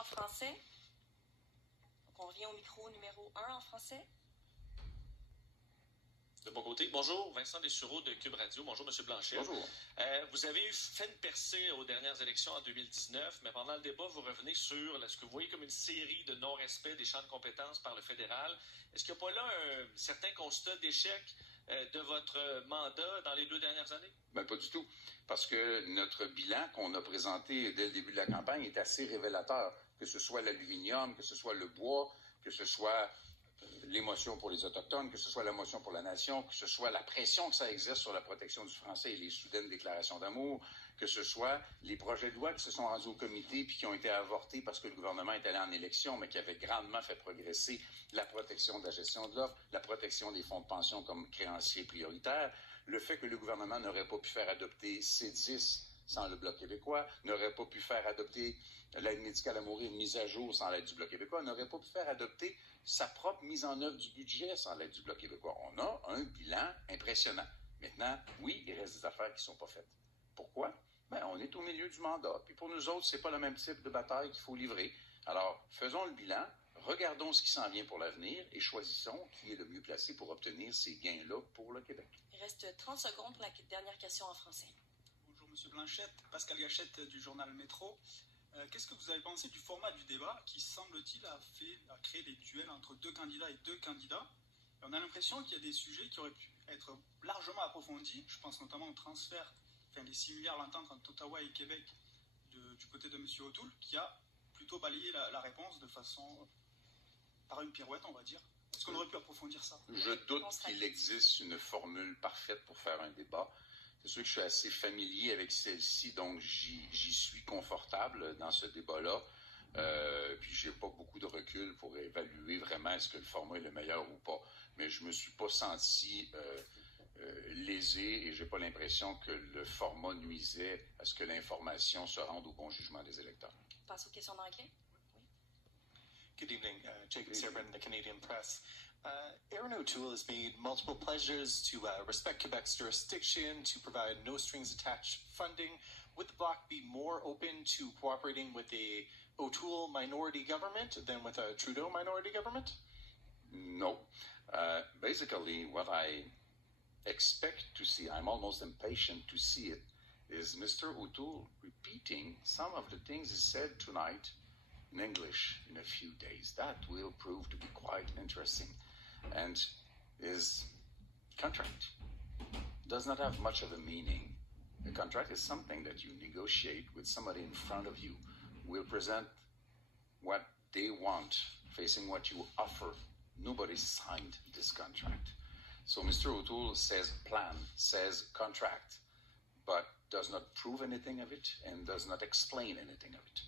en français. Donc, on revient au micro numéro 1 en français. De mon côté, bonjour, Vincent Dessureau de Cube Radio. Bonjour, M. Blanchet. Bonjour. Vous avez fait une percée aux dernières élections en 2019, mais pendant le débat, vous revenez sur ce que vous voyez comme une série de non-respect des champs de compétences par le fédéral. Est-ce qu'il n'y a pas là un certain constat d'échec de votre mandat dans les 2 dernières années? Ben, pas du tout. Parce que notre bilan qu'on a présenté dès le début de la campagne est assez révélateur. Que ce soit l'aluminium, que ce soit le bois, que ce soit l'émotion pour les Autochtones, que ce soit l'émotion pour la nation, que ce soit la pression que ça exerce sur la protection du français et les soudaines déclarations d'amour, que ce soit les projets de loi qui se sont rendus au comité puis qui ont été avortés parce que le gouvernement est allé en élection, mais qui avaient grandement fait progresser la protection de la gestion de l'offre, la protection des fonds de pension comme créanciers prioritaires, le fait que le gouvernement n'aurait pas pu faire adopter C10 sans le Bloc québécois, n'aurait pas pu faire adopter l'aide médicale à mourir mise à jour sans l'aide du Bloc québécois, n'aurait pas pu faire adopter sa propre mise en œuvre du budget sans l'aide du Bloc québécois. On a un bilan impressionnant. Maintenant, oui, il reste des affaires qui ne sont pas faites. Pourquoi? Ben, on est au milieu du mandat. Puis pour nous autres, c'est pas le même type de bataille qu'il faut livrer. Alors, faisons le bilan, regardons ce qui s'en vient pour l'avenir et choisissons qui est le mieux placé pour obtenir ces gains-là pour le Québec. Il reste 30 secondes pour la dernière question en français. Bonjour M. Blanchette, Pascal Gachette du journal Métro. Qu'est-ce que vous avez pensé du format du débat qui, semble-t-il, a créé des duels entre 2 candidats et 2 candidats? Et on a l'impression qu'il y a des sujets qui auraient pu être largement approfondis. Je pense notamment au transfert, les 6 milliards l'entente entre Ottawa et Québec du côté de M. O'Toole, qui a plutôt balayé la réponse de façon par une pirouette, on va dire. Est-ce qu'on aurait pu approfondir ça? Je doute qu'il existe une formule parfaite pour faire un débat. C'est sûr que je suis assez familier avec celle-ci, donc j'y suis confortable dans ce débat-là. Puis j'ai pas beaucoup de recul pour évaluer vraiment est-ce que le format est le meilleur ou pas. Mais je me suis pas senti lésé et j'ai pas l'impression que le format nuisait à ce que l'information se rende au bon jugement des électeurs. On passe aux questions d'anglais. Good evening, Jacob Serban, the Canadian Press. Erin O'Toole has made multiple pledges to respect Quebec's jurisdiction, to provide no strings attached funding. Would the Bloc be more open to cooperating with a O'Toole minority government than with a Trudeau minority government? No. Basically, what I expect to see, I'm almost impatient to see it, is Mr. O'Toole repeating some of the things he said tonight in English in a few days. That will prove to be quite interesting. And his contract does not have much of a meaning. A contract is something that you negotiate with somebody in front of you who will present what they want, facing what you offer. Nobody signed this contract. So Mr. O'Toole says plan, says contract, but does not prove anything of it and does not explain anything of it.